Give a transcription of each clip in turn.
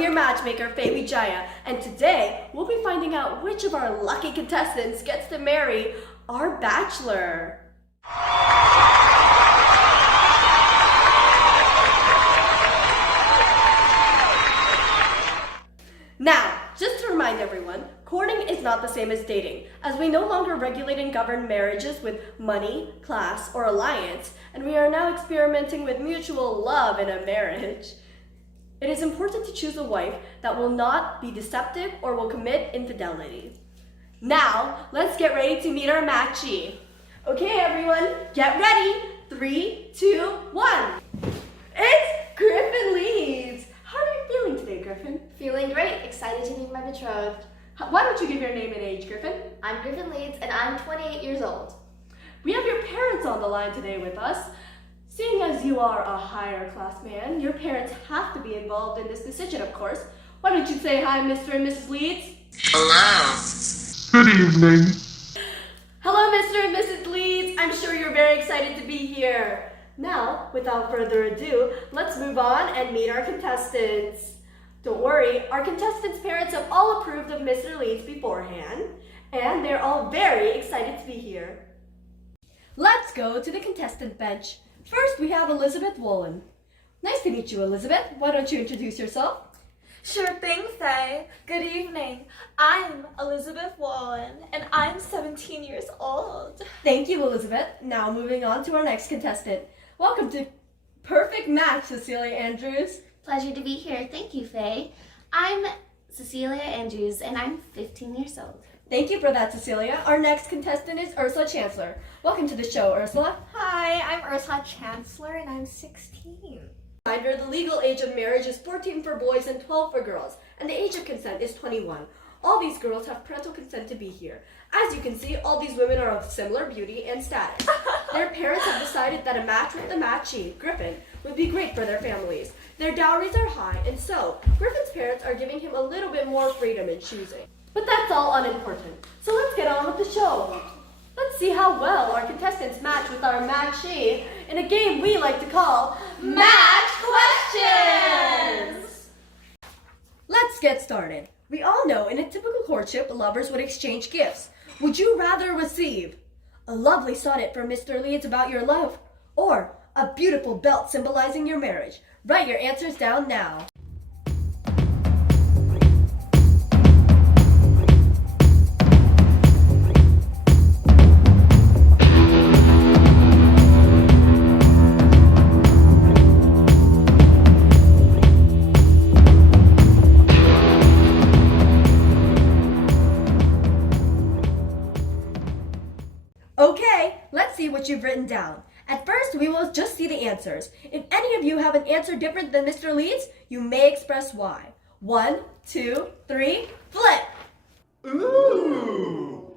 I'm your matchmaker, Faye Wijaya, and today we'll be finding out which of our lucky contestants gets to marry our bachelor. Now, just to remind everyone, courting is not the same as dating, as we no longer regulate and govern marriages with money, class, or alliance, and we are now experimenting with mutual love in a marriage. It is important to choose a wife that will not be deceptive or will commit infidelity. Now, let's get ready to meet our Matchy. Okay, everyone, get ready. 3, 2, 1. It's Griffin Leeds. How are you feeling today, Griffin? Feeling great, excited to meet my betrothed. Why don't you give your name and age, Griffin? I'm Griffin Leeds and I'm 28 years old. We have your parents on the line today with us. Seeing as you are a higher class man, your parents have to be involved in this decision, of course. Why don't you say hi, Mr. and Mrs. Leeds? Hello. Good evening. Hello, Mr. and Mrs. Leeds. I'm sure you're very excited to be here. Now, without further ado, let's move on and meet our contestants. Don't worry, our contestants' parents have all approved of Mr. Leeds beforehand, and they're all very excited to be here. Let's go to the contestant bench. First, we have Elizabeth Wolin. Nice to meet you, Elizabeth. Why don't you introduce yourself? Sure thing, Faye. Good evening. I'm Elizabeth Wallen, and I'm 17 years old. Thank you, Elizabeth. Now moving on to our next contestant. Welcome to Perfect Match, Cecilia Andrews. Pleasure to be here. Thank you, Faye. I'm Cecilia Andrews and I'm 15 years old. Thank you for that, Cecilia. Our next contestant is Ursula Chancellor. Welcome to the show, Ursula. Hi, I'm Ursula Chancellor, and I'm 16. Reminder, the legal age of marriage is 14 for boys and 12 for girls, and the age of consent is 21. All these girls have parental consent to be here. As you can see, all these women are of similar beauty and status. Their parents have decided that a match with the Matchy, Griffin, would be great for their families. Their dowries are high, and so Griffin's parents are giving him a little bit more freedom in choosing. But that's all unimportant. So let's get on with the show. Let's see how well our contestants match with our Matchy in a game we like to call Match Questions! Let's get started. We all know in a typical courtship, lovers would exchange gifts. Would you rather receive a lovely sonnet from Mr. Leeds about your love, or a beautiful belt symbolizing your marriage? Write your answers down now. Okay, let's see what you've written down. At first, we will just see the answers. If any of you have an answer different than Mr. Leeds, you may express why. 1, 2, 3, flip! Ooh.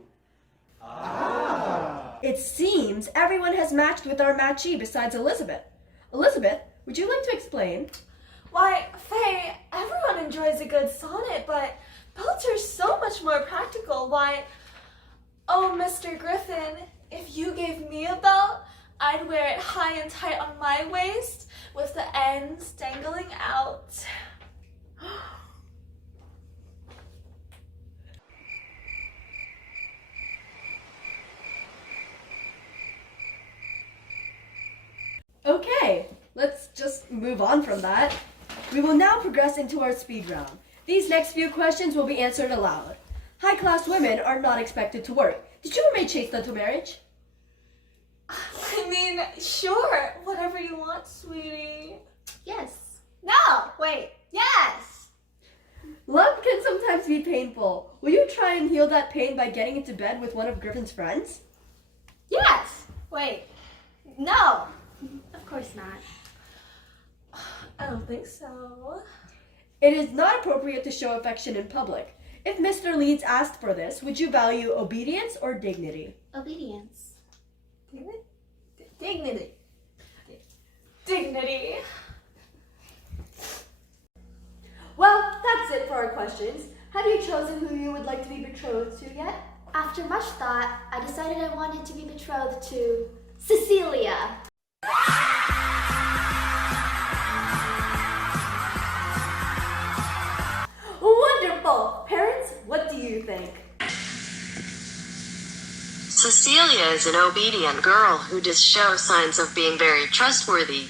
Ah. It seems everyone has matched with our Matchy besides Elizabeth. Elizabeth, would you like to explain? Why, Faye, everyone enjoys a good sonnet, but belts are so much more practical. Why, oh, Mr. Griffin, if you gave me a belt, I'd wear it high and tight on my waist with the ends dangling out. Okay, let's just move on from that. We will now progress into our speed round. These next few questions will be answered aloud. High-class women are not expected to work. Did you remain chaste until marriage? I mean, sure, whatever you want, sweetie. Yes. No, wait, yes. Love can sometimes be painful. Will you try and heal that pain by getting into bed with one of Griffin's friends? Yes. Wait, no. Of course not. I don't think so. It is not appropriate to show affection in public. If Mr. Leeds asked for this, would you value obedience or dignity? Obedience. Dignity. Dignity. Well, that's it for our questions. Have you chosen who you would like to be betrothed to yet? After much thought, I decided I wanted to be betrothed to Cecilia. both. Parents, what do you think? Cecilia is an obedient girl who does show signs of being very trustworthy.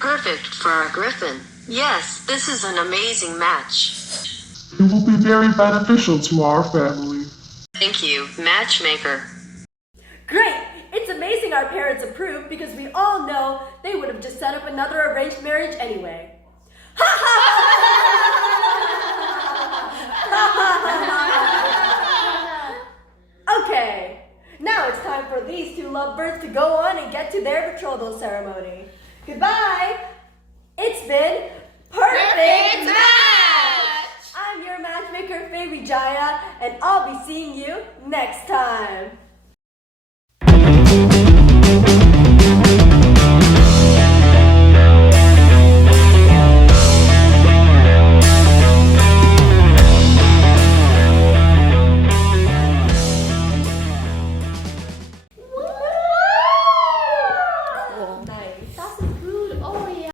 Perfect for our Griffin. Yes, this is an amazing match. It will be very beneficial to our family. Thank you, matchmaker. Great! It's amazing our parents approved because we all know they would have just set up another arranged marriage anyway. Okay, now it's time for these two lovebirds to go on and get to their betrothal ceremony. Goodbye! It's been Perfect Match! I'm your matchmaker, Faye Wijaya, and I'll be seeing you next time.